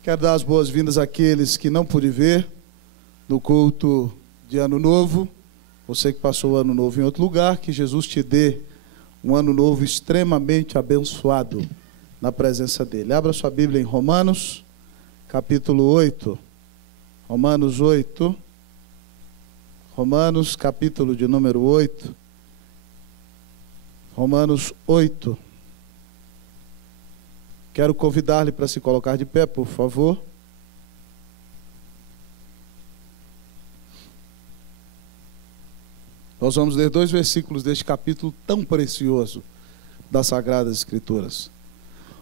Quero dar as boas-vindas àqueles que não pude ver no culto de Ano Novo. Você que passou o Ano Novo em outro lugar, que Jesus te dê um Ano Novo extremamente abençoado na presença dEle. Abra sua Bíblia em Romanos, capítulo 8. Romanos 8. Romanos, capítulo de número 8. Romanos 8. Quero convidar-lhe para se colocar de pé, por favor. Nós vamos ler 2 versículos deste capítulo tão precioso das Sagradas Escrituras.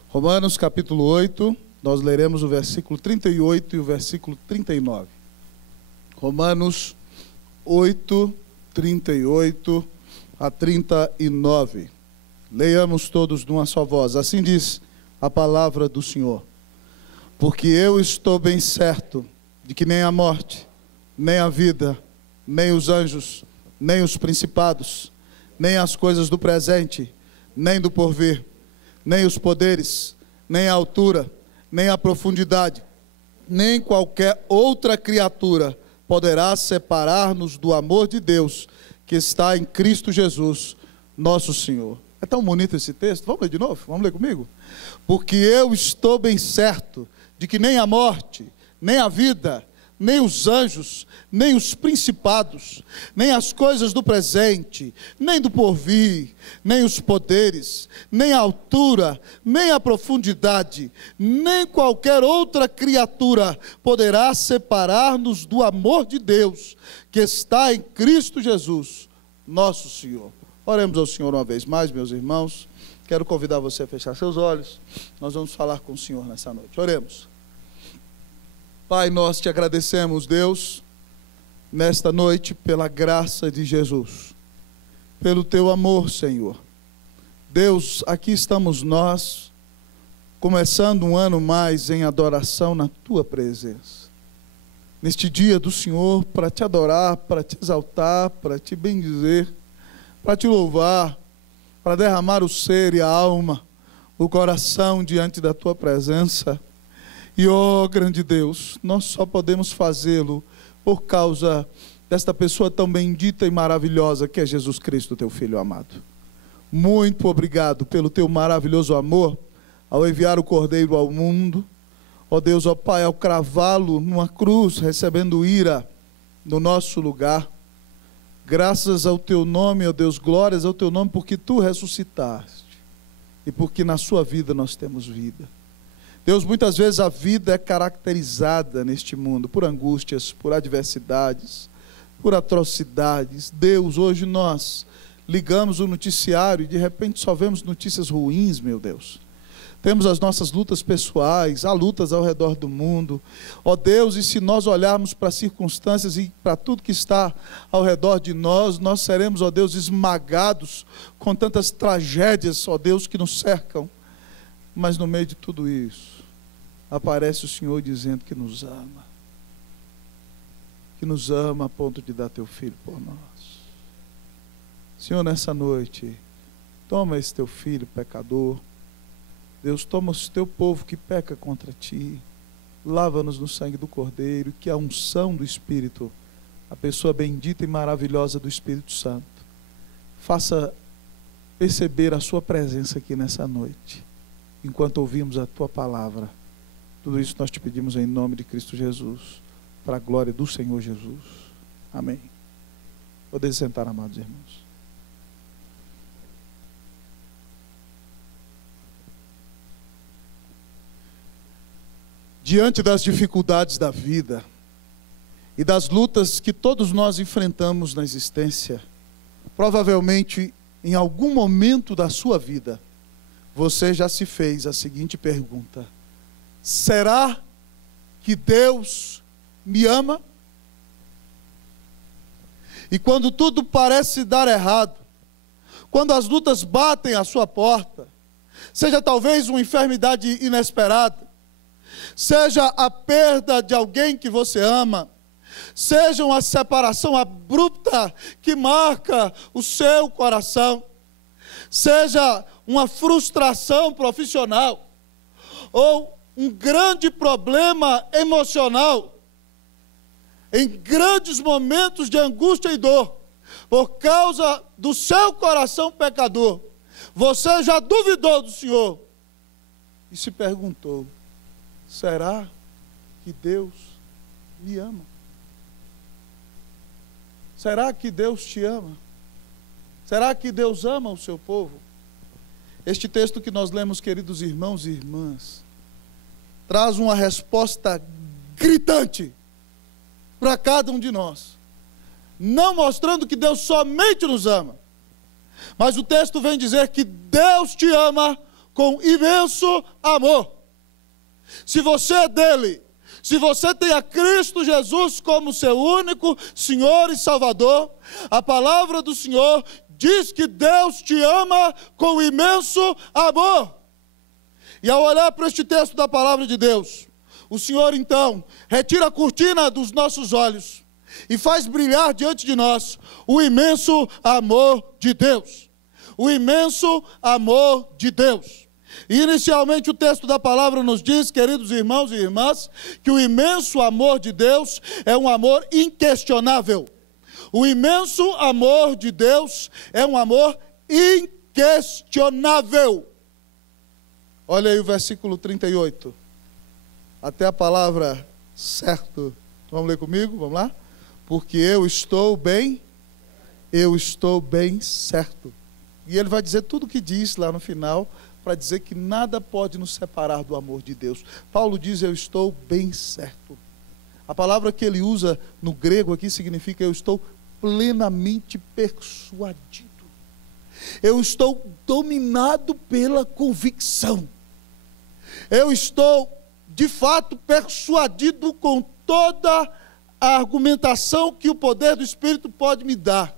Romanos, capítulo 8, nós leremos o versículo 38 e o versículo 39. Romanos 8, 38 a 39. Leiamos todos de uma só voz. Assim diz a palavra do Senhor: porque eu estou bem certo de que nem a morte, nem a vida, nem os anjos, nem os principados, nem as coisas do presente, nem do porvir, nem os poderes, nem a altura, nem a profundidade, nem qualquer outra criatura poderá separar-nos do amor de Deus que está em Cristo Jesus, nosso Senhor. É tão bonito esse texto. Vamos ler de novo? Vamos ler comigo? Porque eu estou bem certo de que nem a morte, nem a vida, nem os anjos, nem os principados, nem as coisas do presente, nem do porvir, nem os poderes, nem a altura, nem a profundidade, nem qualquer outra criatura poderá separar-nos do amor de Deus que está em Cristo Jesus, nosso Senhor. Oremos ao Senhor uma vez mais, meus irmãos. Quero convidar você a fechar seus olhos. Nós vamos falar com o Senhor nessa noite. Oremos. Pai, nós te agradecemos, Deus, nesta noite, pela graça de Jesus, pelo teu amor, Senhor. Deus, aqui estamos nós, começando um ano mais em adoração na tua presença. Neste dia do Senhor, para te adorar, para te exaltar, para te bendizer, para te louvar, para derramar o ser e a alma, o coração diante da tua presença. E, ó grande Deus, nós só podemos fazê-lo por causa desta pessoa tão bendita e maravilhosa que é Jesus Cristo, teu Filho amado. Muito obrigado pelo teu maravilhoso amor ao enviar o Cordeiro ao mundo. Ó Deus, ó Pai, ao cravá-lo numa cruz, recebendo ira no nosso lugar. Graças ao teu nome, ó Deus, glórias ao teu nome, porque tu ressuscitaste e porque na sua vida nós temos vida. Deus, muitas vezes a vida é caracterizada neste mundo por angústias, por adversidades, por atrocidades. Deus, hoje nós ligamos o noticiário e de repente só vemos notícias ruins, meu Deus. Temos as nossas lutas pessoais, há lutas ao redor do mundo. Ó Deus, e se nós olharmos para as circunstâncias e para tudo que está ao redor de nós, nós seremos, ó Deus, esmagados com tantas tragédias, ó Deus, que nos cercam. Mas no meio de tudo isso, aparece o Senhor dizendo que nos ama a ponto de dar teu Filho por nós. Senhor, nessa noite, toma esse teu filho pecador, Deus, toma o teu povo que peca contra ti, lava-nos no sangue do Cordeiro, que a unção do Espírito, a pessoa bendita e maravilhosa do Espírito Santo, faça perceber a sua presença aqui nessa noite, enquanto ouvimos a tua palavra. Tudo isso nós te pedimos em nome de Cristo Jesus, para a glória do Senhor Jesus. Amém. Podem sentar, amados irmãos. Diante das dificuldades da vida e das lutas que todos nós enfrentamos na existência, provavelmente em algum momento da sua vida, você já se fez a seguinte pergunta: será que Deus me ama? E quando tudo parece dar errado, quando as lutas batem à sua porta, seja talvez uma enfermidade inesperada, seja a perda de alguém que você ama, seja uma separação abrupta que marca o seu coração, seja uma frustração profissional, ou um grande problema emocional, em grandes momentos de angústia e dor, por causa do seu coração pecador, você já duvidou do Senhor e se perguntou: será que Deus me ama? Será que Deus te ama? Será que Deus ama o seu povo? Este texto que nós lemos, queridos irmãos e irmãs, traz uma resposta gritante para cada um de nós, não mostrando que Deus somente nos ama, mas o texto vem dizer que Deus te ama com imenso amor. Se você é dele, se você tem a Cristo Jesus como seu único Senhor e Salvador, a palavra do Senhor diz que Deus te ama com imenso amor. E ao olhar para este texto da palavra de Deus, o Senhor então retira a cortina dos nossos olhos e faz brilhar diante de nós o imenso amor de Deus. O imenso amor de Deus. E inicialmente o texto da palavra nos diz, queridos irmãos e irmãs, que o imenso amor de Deus é um amor inquestionável. O imenso amor de Deus é um amor inquestionável. Olha aí o versículo 38. Até a palavra certo. Vamos ler comigo? Vamos lá? Porque eu estou bem certo. E ele vai dizer tudo o que diz lá no final, para dizer que nada pode nos separar do amor de Deus. Paulo diz: eu estou bem certo. A palavra que ele usa no grego aqui significa: eu estou plenamente persuadido. Eu estou dominado pela convicção. Eu estou, de fato, persuadido com toda a argumentação que o poder do Espírito pode me dar,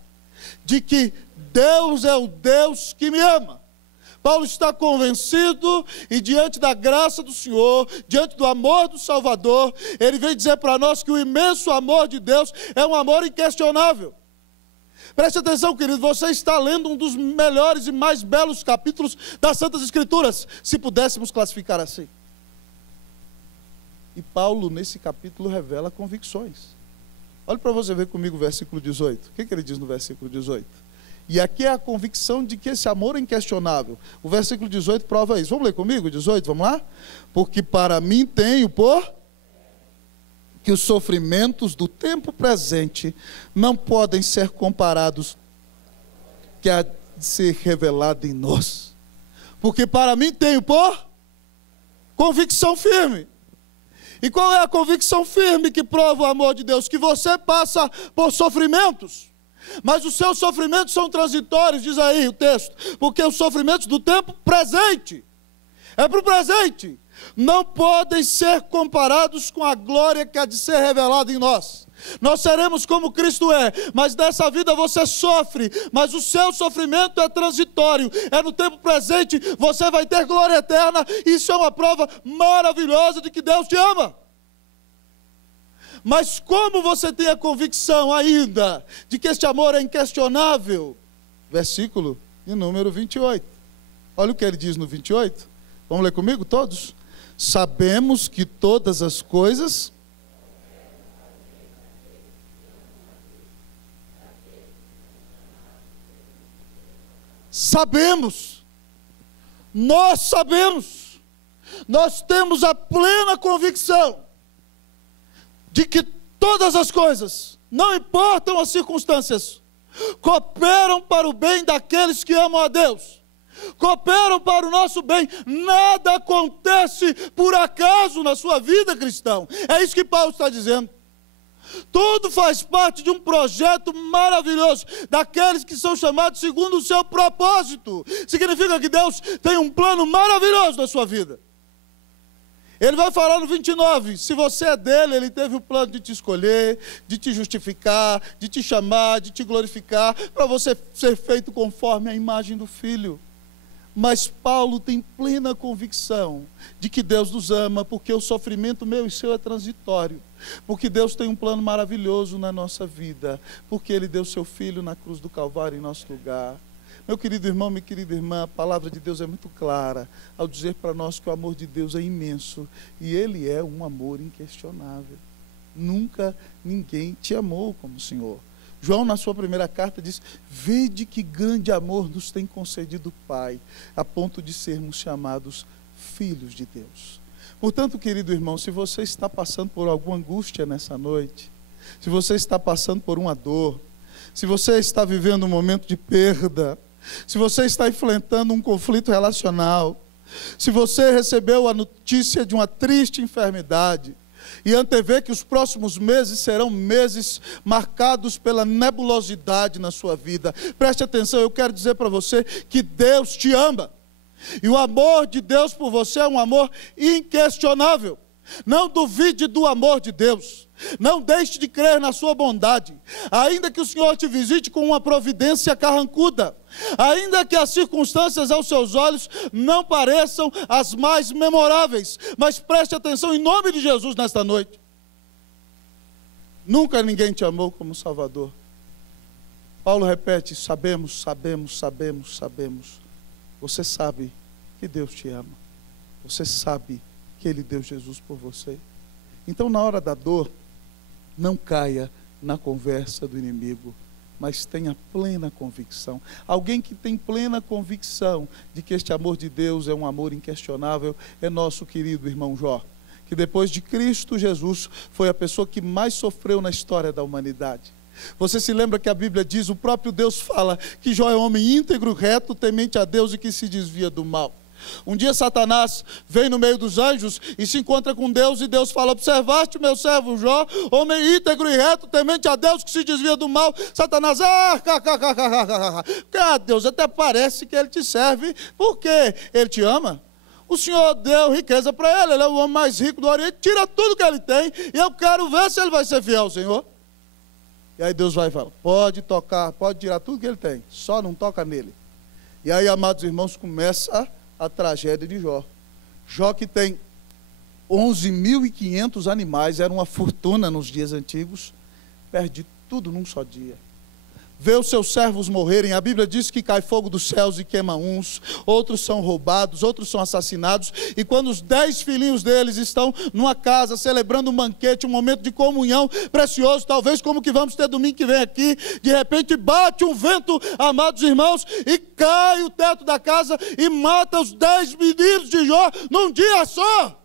de que Deus é o Deus que me ama. Paulo está convencido e diante da graça do Senhor, diante do amor do Salvador, ele vem dizer para nós que o imenso amor de Deus é um amor inquestionável. Preste atenção, querido, você está lendo um dos melhores e mais belos capítulos das Santas Escrituras, se pudéssemos classificar assim. E Paulo, nesse capítulo, revela convicções. Olha para você ver comigo o versículo 18. O que ele diz no versículo 18? E aqui é a convicção de que esse amor é inquestionável. O versículo 18 prova isso. Vamos ler comigo, 18, vamos lá? Porque para mim tenho por que os sofrimentos do tempo presente não podem ser comparados que há de ser revelado em nós. Porque para mim tenho por convicção firme. E qual é a convicção firme que prova o amor de Deus? Que você passa por sofrimentos, mas os seus sofrimentos são transitórios, diz aí o texto, porque os sofrimentos do tempo presente, é para o presente, não podem ser comparados com a glória que há de ser revelada em nós. Nós seremos como Cristo é, mas nessa vida você sofre, mas o seu sofrimento é transitório, é no tempo presente, você vai ter glória eterna. Isso é uma prova maravilhosa de que Deus te ama. Mas como você tem a convicção ainda de que este amor é inquestionável? Versículo de número 28. Olha o que ele diz no 28. Vamos ler comigo todos? Sabemos que todas as coisas... Sabemos, nós sabemos, nós temos a plena convicção de que todas as coisas, não importam as circunstâncias, cooperam para o bem daqueles que amam a Deus, cooperam para o nosso bem. Nada acontece por acaso na sua vida, cristão. É isso que Paulo está dizendo. Tudo faz parte de um projeto maravilhoso, daqueles que são chamados segundo o seu propósito. Significa que Deus tem um plano maravilhoso na sua vida. Ele vai falar no 29, se você é dele, ele teve o plano de te escolher, de te justificar, de te chamar, de te glorificar, para você ser feito conforme a imagem do Filho. Mas Paulo tem plena convicção de que Deus nos ama, porque o sofrimento meu e seu é transitório, porque Deus tem um plano maravilhoso na nossa vida, porque Ele deu seu Filho na cruz do Calvário em nosso lugar, Meu querido irmão, minha querida irmã, a palavra de Deus é muito clara ao dizer para nós que o amor de Deus é imenso e Ele é um amor inquestionável. Nunca ninguém te amou como o Senhor. João, na sua primeira carta, diz: vede que grande amor nos tem concedido o Pai, a ponto de sermos chamados filhos de Deus. Portanto, querido irmão, se você está passando por alguma angústia nessa noite, se você está passando por uma dor, se você está vivendo um momento de perda, se você está enfrentando um conflito relacional, se você recebeu a notícia de uma triste enfermidade e antevê que os próximos meses serão meses marcados pela nebulosidade na sua vida, preste atenção, eu quero dizer para você que Deus te ama. E o amor de Deus por você é um amor inquestionável. Não duvide do amor de Deus. Não deixe de crer na sua bondade. Ainda que o Senhor te visite com uma providência carrancuda, ainda que as circunstâncias aos seus olhos não pareçam as mais memoráveis, mas preste atenção em nome de Jesus nesta noite. Nunca ninguém te amou como Salvador. Paulo repete: sabemos, sabemos, sabemos, sabemos. Você sabe que Deus te ama. Você sabe que Ele deu Jesus por você. Então, na hora da dor, não caia na conversa do inimigo, mas tenha plena convicção. Alguém que tem plena convicção de que este amor de Deus é um amor inquestionável é nosso querido irmão Jó, que depois de Cristo Jesus foi a pessoa que mais sofreu na história da humanidade. Você se lembra que a Bíblia diz, o próprio Deus fala que Jó é um homem íntegro, reto, temente a Deus e que se desvia do mal. Um dia Satanás vem no meio dos anjos e se encontra com Deus, e Deus fala: observaste meu servo Jó, homem íntegro e reto, temente a Deus, que se desvia do mal. Satanás: Deus, até parece que ele te serve, porque ele te ama. O Senhor deu riqueza para ele, ele é o homem mais rico do Oriente, tira tudo que ele tem, e eu quero ver se ele vai ser fiel ao Senhor. E aí Deus vai falar: pode tocar, pode tirar tudo que ele tem, só não toca nele. E aí, amados irmãos, começa a tragédia de Jó. Jó, que tem 11.500 animais, era uma fortuna nos dias antigos, perde tudo num só dia. Vê os seus servos morrerem. A Bíblia diz que cai fogo dos céus e queima uns, outros são roubados, outros são assassinados. E quando os 10 filhinhos deles estão numa casa celebrando um banquete, um momento de comunhão precioso, talvez como que vamos ter domingo que vem aqui, de repente bate um vento, amados irmãos, e cai o teto da casa e mata os 10 meninos de Jó num dia só.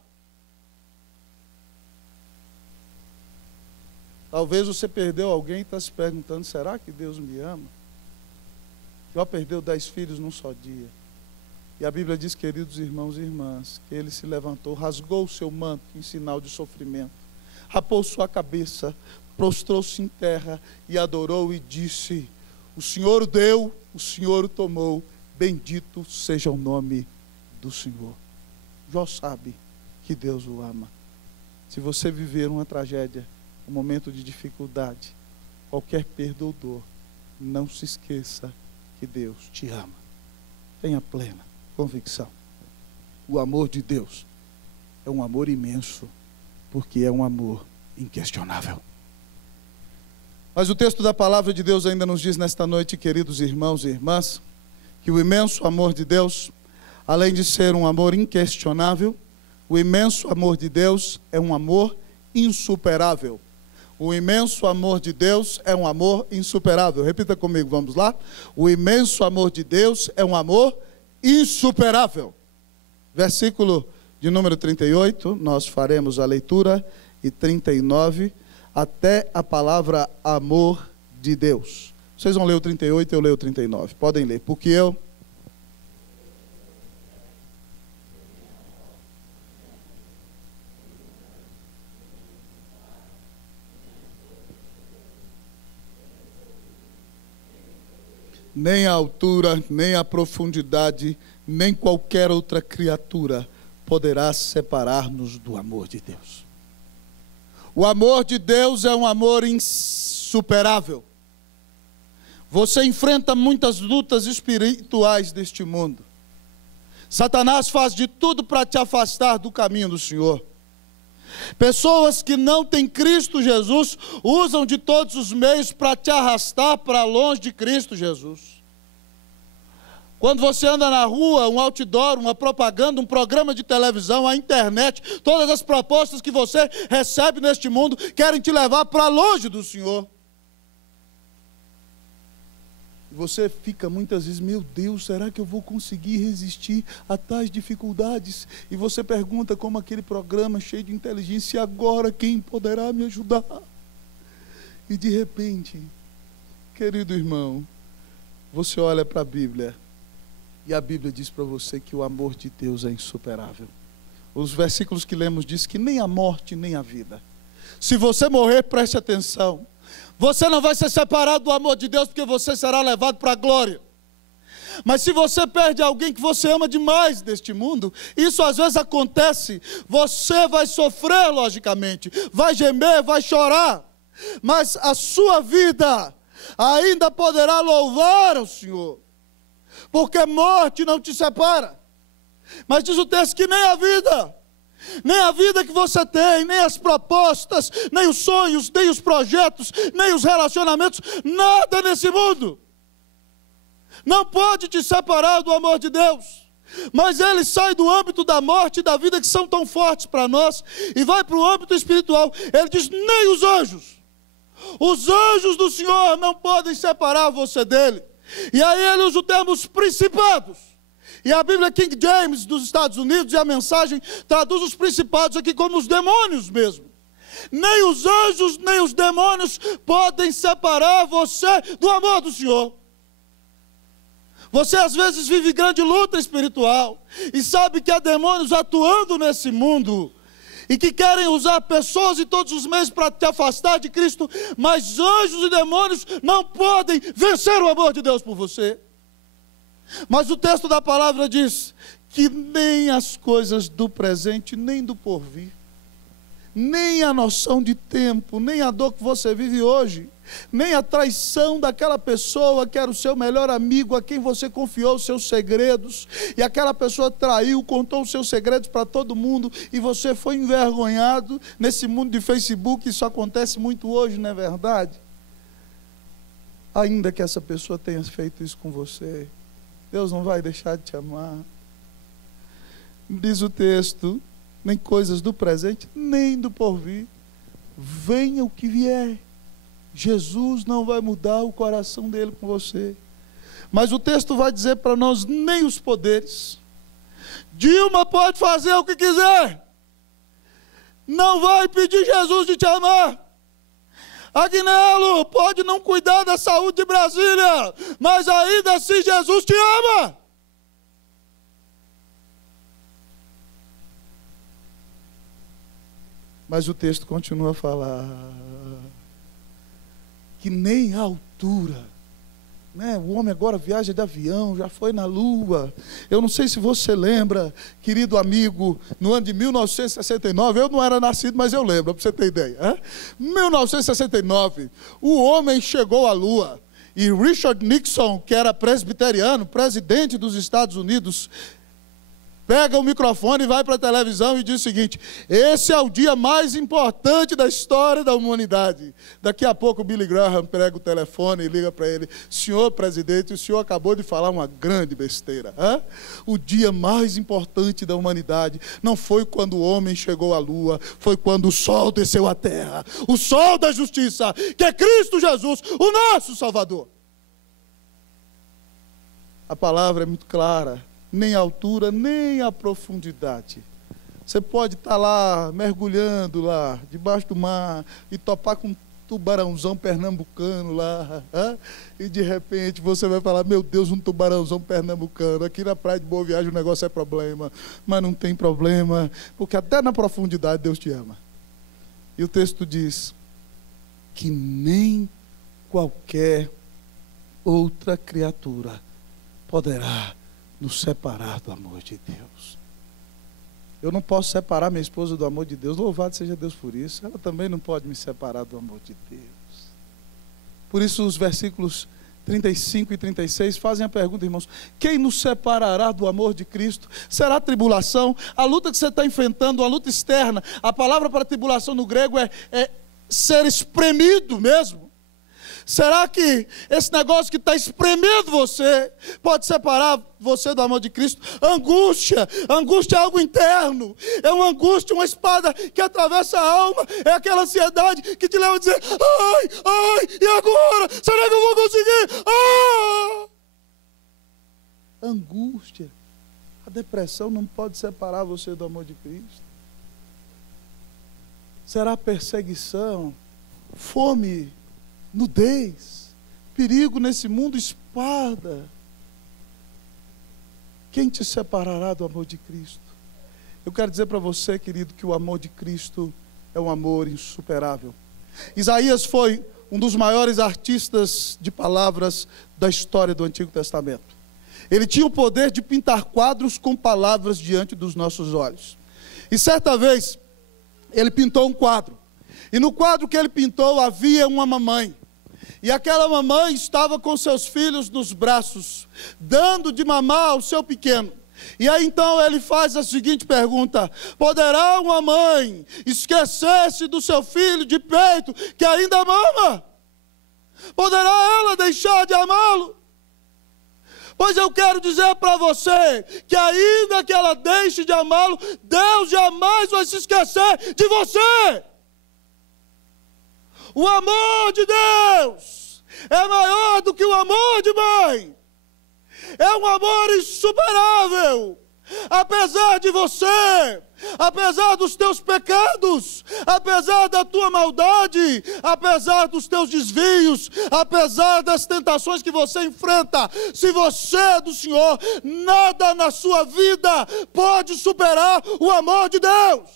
Talvez você perdeu alguém e está se perguntando: será que Deus me ama? Jó perdeu 10 filhos num só dia. E a Bíblia diz, queridos irmãos e irmãs, que ele se levantou, rasgou o seu manto em sinal de sofrimento, rapou sua cabeça, prostrou-se em terra e adorou e disse: o Senhor o deu, o Senhor o tomou, bendito seja o nome do Senhor. Jó sabe que Deus o ama. Se você viver uma tragédia, um momento de dificuldade, qualquer perda ou dor, não se esqueça que Deus te ama. Tenha plena convicção. O amor de Deus é um amor imenso, porque é um amor inquestionável. Mas o texto da palavra de Deus ainda nos diz nesta noite, queridos irmãos e irmãs, que o imenso amor de Deus, além de ser um amor inquestionável, o imenso amor de Deus é um amor insuperável. O imenso amor de Deus é um amor insuperável. Repita comigo, vamos lá? O imenso amor de Deus é um amor insuperável. Versículo de número 38, nós faremos a leitura, e 39, até a palavra amor de Deus. Vocês vão ler o 38, eu leio o 39. Podem ler. Porque eu... nem a altura, nem a profundidade, nem qualquer outra criatura poderá separar-nos do amor de Deus. O amor de Deus é um amor insuperável. Você enfrenta muitas lutas espirituais deste mundo. Satanás faz de tudo para te afastar do caminho do Senhor. Pessoas que não têm Cristo Jesus usam de todos os meios para te arrastar para longe de Cristo Jesus. Quando você anda na rua, um outdoor, uma propaganda, um programa de televisão, a internet, todas as propostas que você recebe neste mundo querem te levar para longe do Senhor. Você fica muitas vezes, meu Deus, será que eu vou conseguir resistir a tais dificuldades? E você pergunta como aquele programa cheio de inteligência, e agora quem poderá me ajudar? E de repente, querido irmão, você olha para a Bíblia, e a Bíblia diz para você que o amor de Deus é insuperável. Os versículos que lemos diz que nem a morte, nem a vida. Se você morrer, preste atenção. Você não vai ser separado do amor de Deus, porque você será levado para a glória. Mas se você perde alguém que você ama demais deste mundo, isso às vezes acontece, você vai sofrer logicamente, vai gemer, vai chorar, mas a sua vida ainda poderá louvar ao Senhor, porque morte não te separa. Mas diz o texto que nem a vida que você tem, nem as propostas, nem os sonhos, nem os projetos, nem os relacionamentos, nada nesse mundo não pode te separar do amor de Deus. Mas ele sai do âmbito da morte e da vida, que são tão fortes para nós, e vai para o âmbito espiritual. Ele diz, nem os anjos do Senhor não podem separar você dele. E aí ele usa o termo os principados. E a Bíblia King James dos Estados Unidos, e a mensagem traduz os principados aqui como os demônios mesmo. Nem os anjos, nem os demônios podem separar você do amor do Senhor. Você às vezes vive grande luta espiritual, e sabe que há demônios atuando nesse mundo, e que querem usar pessoas e todos os meios para te afastar de Cristo, mas anjos e demônios não podem vencer o amor de Deus por você. Mas o texto da palavra diz que nem as coisas do presente, nem do porvir, nem a noção de tempo, nem a dor que você vive hoje, nem a traição daquela pessoa que era o seu melhor amigo, a quem você confiou os seus segredos, e aquela pessoa traiu, contou os seus segredos para todo mundo, e você foi envergonhado. Nesse mundo de Facebook isso acontece muito hoje, não é verdade? Ainda que essa pessoa tenha feito isso com você, Deus não vai deixar de te amar. Diz o texto, nem coisas do presente, nem do porvir, venha o que vier, Jesus não vai mudar o coração dele com você. Mas o texto vai dizer para nós, nem os poderes. Dilma pode fazer o que quiser, não vai pedir Jesus de te amar. Agnello pode não cuidar da saúde de Brasília, mas ainda assim Jesus te ama. Mas o texto continua a falar que nem a altura, né? O homem agora viaja de avião, já foi na lua. Eu não sei se você lembra, querido amigo, no ano de 1969, eu não era nascido, mas eu lembro, para você ter ideia. 1969, o homem chegou à lua, e Richard Nixon, que era presbiteriano, presidente dos Estados Unidos, pega o microfone e vai para a televisão e diz o seguinte: esse é o dia mais importante da história da humanidade. Daqui a pouco o Billy Graham pega o telefone e liga para ele: senhor presidente, o senhor acabou de falar uma grande besteira. O dia mais importante da humanidade não foi quando o homem chegou à lua, foi quando o sol desceu à terra, o sol da justiça, que é Cristo Jesus, o nosso Salvador. A palavra é muito clara. Nem a altura, nem a profundidade. Você pode estar lá, mergulhando lá, debaixo do mar, e topar com um tubarãozão pernambucano lá, e de repente você vai falar: meu Deus, um tubarãozão pernambucano, aqui na praia de Boa Viagem o negócio é problema. Mas não tem problema, porque até na profundidade Deus te ama. E o texto diz que nem qualquer outra criatura poderá nos separar do amor de Deus. Eu não posso separar minha esposa do amor de Deus, louvado seja Deus por isso. Ela também não pode me separar do amor de Deus. Por isso os versículos 35 e 36 fazem a pergunta, irmãos: quem nos separará do amor de Cristo? Será a tribulação? A luta que você está enfrentando, a luta externa. A palavra para tribulação no grego é ser espremido mesmo. Será que esse negócio que está espremendo você pode separar você do amor de Cristo? Angústia é algo interno, é uma angústia, uma espada que atravessa a alma, é aquela ansiedade que te leva a dizer: ai, e agora? Será que eu vou conseguir? Angústia, a depressão não pode separar você do amor de Cristo. Será perseguição, fome, nudez, perigo nesse mundo, espada. Quem te separará do amor de Cristo? Eu quero dizer para você, querido, que o amor de Cristo é um amor insuperável. Isaías foi um dos maiores artistas de palavras da história do Antigo Testamento. Ele tinha o poder de pintar quadros com palavras diante dos nossos olhos. E certa vez, ele pintou um quadro. E no quadro que ele pintou havia uma mamãe. E aquela mamãe estava com seus filhos nos braços, dando de mamar ao seu pequeno. E aí então ele faz a seguinte pergunta: poderá uma mãe esquecer-se do seu filho de peito que ainda mama? Poderá ela deixar de amá-lo? Pois eu quero dizer para você que ainda que ela deixe de amá-lo, Deus jamais vai se esquecer de você. O amor de Deus é maior do que o amor de mãe. É um amor insuperável. Apesar de você, apesar dos teus pecados, apesar da tua maldade, apesar dos teus desvios, apesar das tentações que você enfrenta, se você é do Senhor, nada na sua vida pode superar o amor de Deus.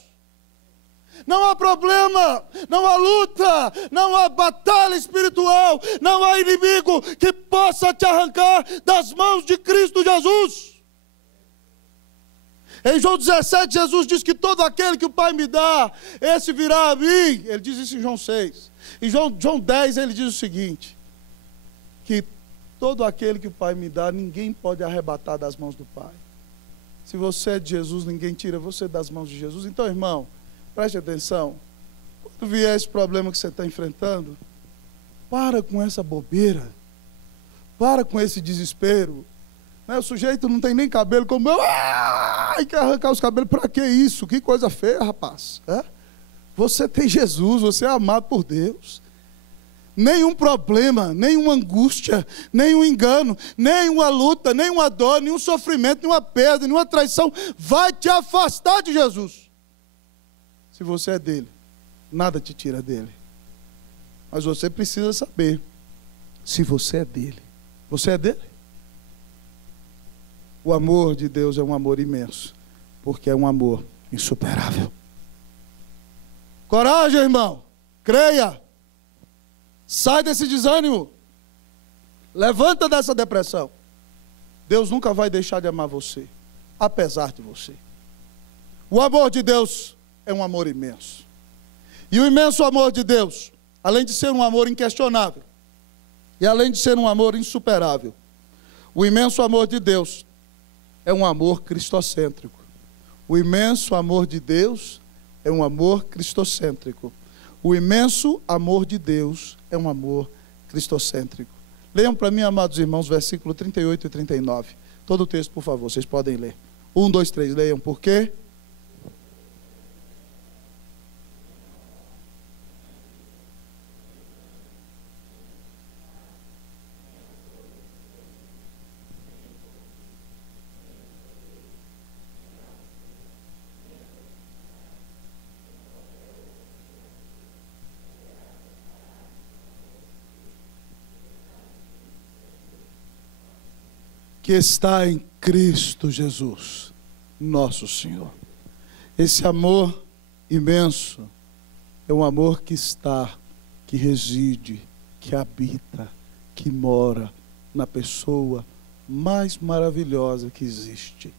Não há problema, não há luta, não há batalha espiritual, não há inimigo que possa te arrancar das mãos de Cristo Jesus. Em João 17, Jesus diz que todo aquele que o Pai me dá, esse virá a mim. Ele diz isso em João 6. Em João 10, ele diz o seguinte: que todo aquele que o Pai me dá, ninguém pode arrebatar das mãos do Pai. Se você é de Jesus, ninguém tira você das mãos de Jesus. Então, irmão, preste atenção. Quando vier esse problema que você está enfrentando, para com essa bobeira. Para com esse desespero. O sujeito não tem nem cabelo como eu. Quer arrancar os cabelos. Para que isso? Que coisa feia, rapaz. Você tem Jesus, você é amado por Deus. Nenhum problema, nenhuma angústia, nenhum engano, nenhuma luta, nenhuma dor, nenhum sofrimento, nenhuma perda, nenhuma traição vai te afastar de Jesus. Se você é dele, nada te tira dele. Mas você precisa saber, se você é dele, você é dele? O amor de Deus é um amor imenso, porque é um amor insuperável. Coragem, irmão, creia, sai desse desânimo, levanta dessa depressão. Deus nunca vai deixar de amar você, apesar de você. O amor de Deus é um amor imenso. E o imenso amor de Deus, além de ser um amor inquestionável, e além de ser um amor insuperável, o imenso amor de Deus é um amor cristocêntrico. O imenso amor de Deus é um amor cristocêntrico. O imenso amor de Deus é um amor cristocêntrico. Leiam para mim, amados irmãos, versículo 38 e 39. Todo o texto, por favor, vocês podem ler. 1, 2, 3, leiam. Por quê? Que está em Cristo Jesus, nosso Senhor. Esse amor imenso é um amor que está, que reside, que habita, que mora na pessoa mais maravilhosa que existe,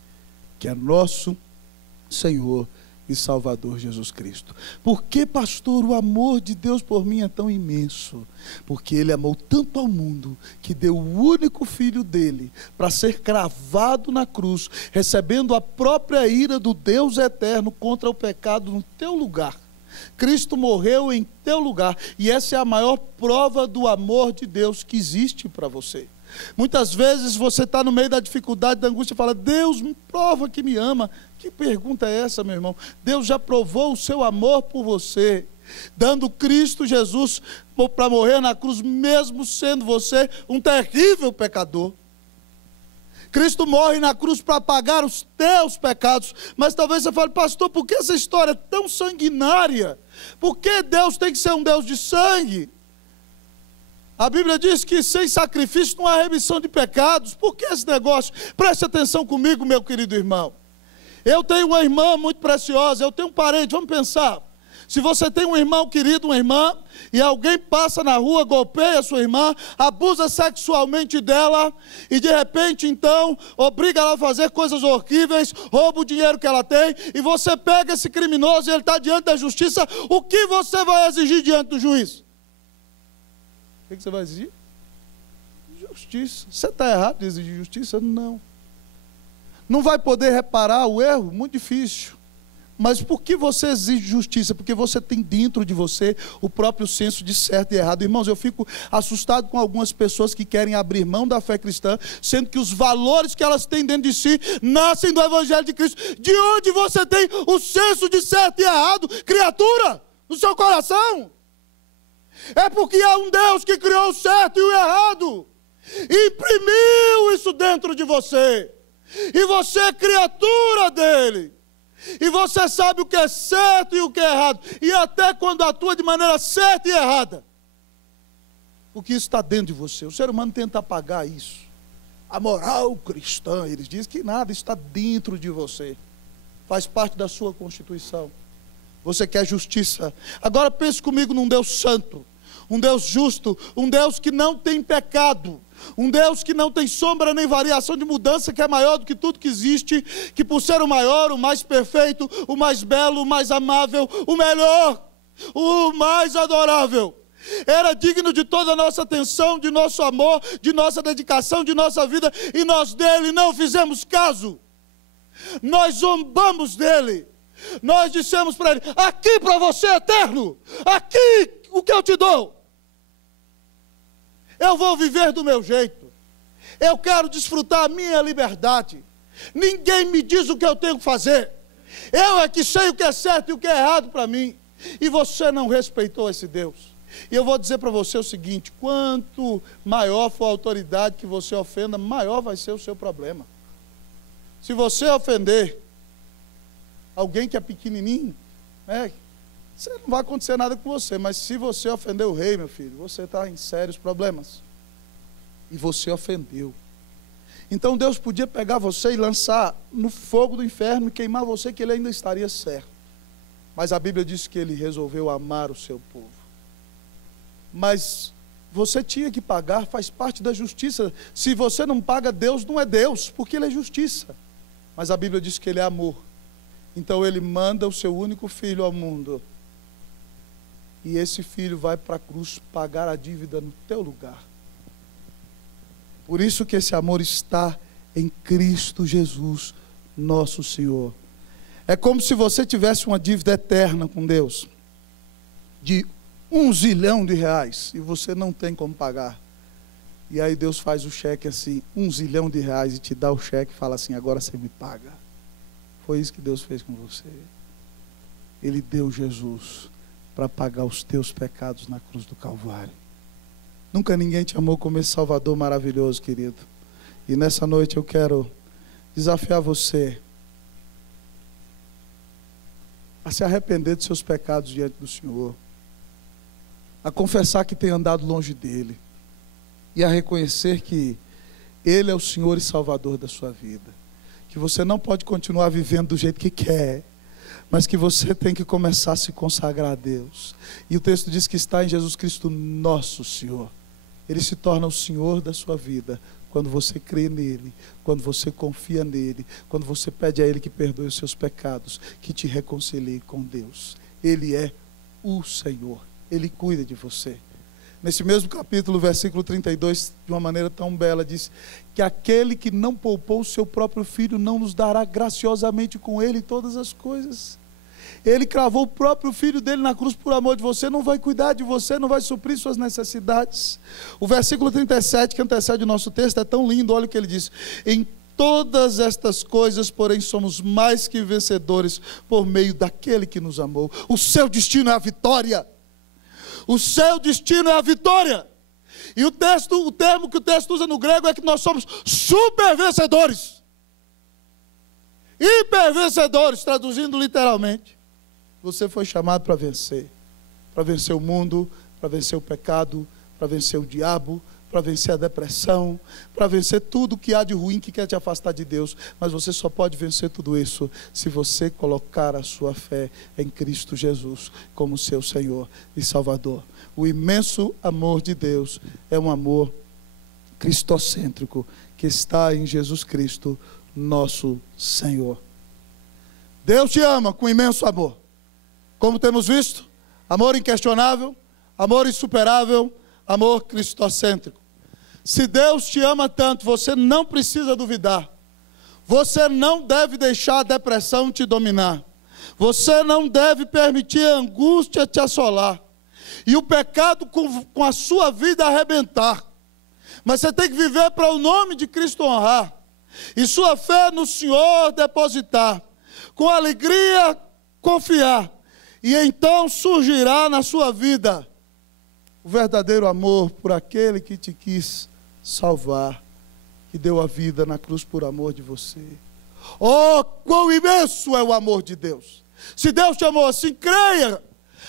que é nosso Senhor e Salvador Jesus Cristo. Por que, pastor, o amor de Deus por mim é tão imenso? Porque Ele amou tanto ao mundo, que deu o único Filho dele, para ser cravado na cruz, recebendo a própria ira do Deus eterno contra o pecado no teu lugar, Cristo morreu em teu lugar. E essa é a maior prova do amor de Deus que existe para você. Muitas vezes você está no meio da dificuldade, da angústia, e fala: Deus me prova que me ama. Que pergunta é essa, meu irmão? Deus já provou o seu amor por você, dando Cristo Jesus para morrer na cruz, mesmo sendo você um terrível pecador. Cristo morre na cruz para pagar os teus pecados. Mas talvez você fale: pastor, por que essa história é tão sanguinária? Por que Deus tem que ser um Deus de sangue? A Bíblia diz que sem sacrifício não há remissão de pecados. Por que esse negócio? Preste atenção comigo, meu querido irmão. Eu tenho uma irmã muito preciosa, eu tenho um parente, vamos pensar. Se você tem um irmão querido, uma irmã, e alguém passa na rua, golpeia a sua irmã, abusa sexualmente dela, e de repente, então, obriga ela a fazer coisas horríveis, rouba o dinheiro que ela tem, e você pega esse criminoso e ele está diante da justiça, o que você vai exigir diante do juiz? O que você vai exigir? Justiça. Você está errado de exigir justiça? Não. Não vai poder reparar o erro? Muito difícil. Mas por que você exige justiça? Porque você tem dentro de você o próprio senso de certo e errado. Irmãos, eu fico assustado com algumas pessoas que querem abrir mão da fé cristã, sendo que os valores que elas têm dentro de si nascem do Evangelho de Cristo. De onde você tem o senso de certo e errado, criatura, no seu coração? É porque há um Deus que criou o certo e o errado, e imprimiu isso dentro de você, e você é criatura dele. E você sabe o que é certo e o que é errado. E até quando atua de maneira certa e errada, porque isso está dentro de você. O ser humano tenta apagar isso. A moral cristã, eles dizem que nada, isso está dentro de você. Faz parte da sua constituição. Você quer justiça. Agora pense comigo num Deus santo, um Deus justo, um Deus que não tem pecado, um Deus que não tem sombra nem variação de mudança, que é maior do que tudo que existe, que por ser o maior, o mais perfeito, o mais belo, o mais amável, o melhor, o mais adorável, era digno de toda a nossa atenção, de nosso amor, de nossa dedicação, de nossa vida, e nós dele não fizemos caso. Nós zombamos dele. Nós dissemos para ele: aqui para você é eterno, aqui o que eu te dou. Eu vou viver do meu jeito. Eu quero desfrutar a minha liberdade. Ninguém me diz o que eu tenho que fazer. Eu é que sei o que é certo e o que é errado para mim. E você não respeitou esse Deus. E eu vou dizer para você o seguinte: quanto maior for a autoridade que você ofenda, maior vai ser o seu problema. Se você ofender alguém que é pequenininho, não vai acontecer nada com você. Mas se você ofender o rei, meu filho, você está em sérios problemas. E você ofendeu. Então Deus podia pegar você e lançar no fogo do inferno e queimar você, que ele ainda estaria certo. Mas a Bíblia diz que ele resolveu amar o seu povo. Mas você tinha que pagar, faz parte da justiça. Se você não paga, Deus não é Deus, porque ele é justiça. Mas a Bíblia diz que ele é amor. Então ele manda o seu único filho ao mundo. E esse filho vai para a cruz pagar a dívida no teu lugar. Por isso que esse amor está em Cristo Jesus, nosso Senhor. É como se você tivesse uma dívida eterna com Deus, de R$1 zilhão, e você não tem como pagar. E aí Deus faz o cheque assim, R$1 zilhão, e te dá o cheque e fala assim: agora você me paga. Foi isso que Deus fez com você. Ele deu Jesus para pagar os teus pecados na cruz do Calvário. Nunca ninguém te amou como esse Salvador maravilhoso, querido. E nessa noite eu quero desafiar você a se arrepender de seus pecados diante do Senhor, a confessar que tem andado longe dele e a reconhecer que ele é o Senhor e Salvador da sua vida, que você não pode continuar vivendo do jeito que quer, mas que você tem que começar a se consagrar a Deus. E o texto diz que está em Jesus Cristo nosso Senhor. Ele se torna o Senhor da sua vida quando você crê nele, quando você confia nele, quando você pede a ele que perdoe os seus pecados, que te reconcilie com Deus. Ele é o Senhor, ele cuida de você. Nesse mesmo capítulo, versículo 32, de uma maneira tão bela, diz que aquele que não poupou o seu próprio filho não nos dará graciosamente com ele todas as coisas. Ele cravou o próprio filho dele na cruz por amor de você, não vai cuidar de você, não vai suprir suas necessidades. O versículo 37, que antecede o nosso texto, é tão lindo, olha o que ele diz: em todas estas coisas, porém, somos mais que vencedores por meio daquele que nos amou. O seu destino é a vitória. O seu destino é a vitória. E o termo que o texto usa no grego é que nós somos super vencedores. Hiper vencedores, traduzindo literalmente. Você foi chamado para vencer o mundo, para vencer o pecado, para vencer o diabo, para vencer a depressão, para vencer tudo que há de ruim que quer te afastar de Deus. Mas você só pode vencer tudo isso se você colocar a sua fé em Cristo Jesus como seu Senhor e Salvador. O imenso amor de Deus é um amor cristocêntrico que está em Jesus Cristo, nosso Senhor. Deus te ama com imenso amor. Como temos visto, amor inquestionável, amor insuperável, amor cristocêntrico. Se Deus te ama tanto, você não precisa duvidar. Você não deve deixar a depressão te dominar. Você não deve permitir a angústia te assolar. E o pecado com a sua vida arrebentar. Mas você tem que viver para o nome de Cristo honrar. E sua fé no Senhor depositar. Com alegria confiar. E então surgirá na sua vida o verdadeiro amor por aquele que te quis salvar, que deu a vida na cruz por amor de você. Oh, quão imenso é o amor de Deus! Se Deus te amou assim, creia,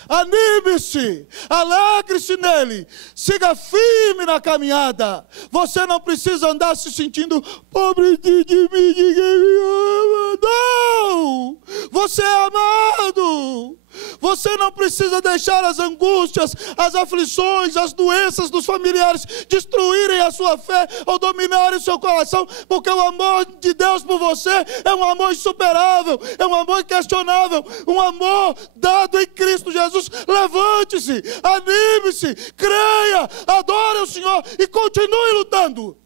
anime-se, alegre-se nele, siga firme na caminhada. Você não precisa andar se sentindo pobre de mim, ninguém me ama. Não! Você é amado. Você não precisa deixar as angústias, as aflições, as doenças dos familiares destruírem a sua fé ou dominarem o seu coração, porque o amor de Deus por você é um amor insuperável, é um amor inquestionável, um amor dado em Cristo Jesus. Levante-se, anime-se, creia, adore o Senhor e continue lutando,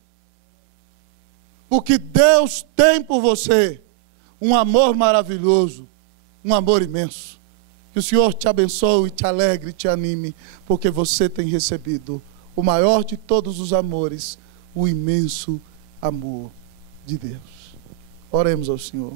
porque Deus tem por você um amor maravilhoso, um amor imenso. Que o Senhor te abençoe, te alegre, te anime, porque você tem recebido o maior de todos os amores, o imenso amor de Deus. Oremos ao Senhor.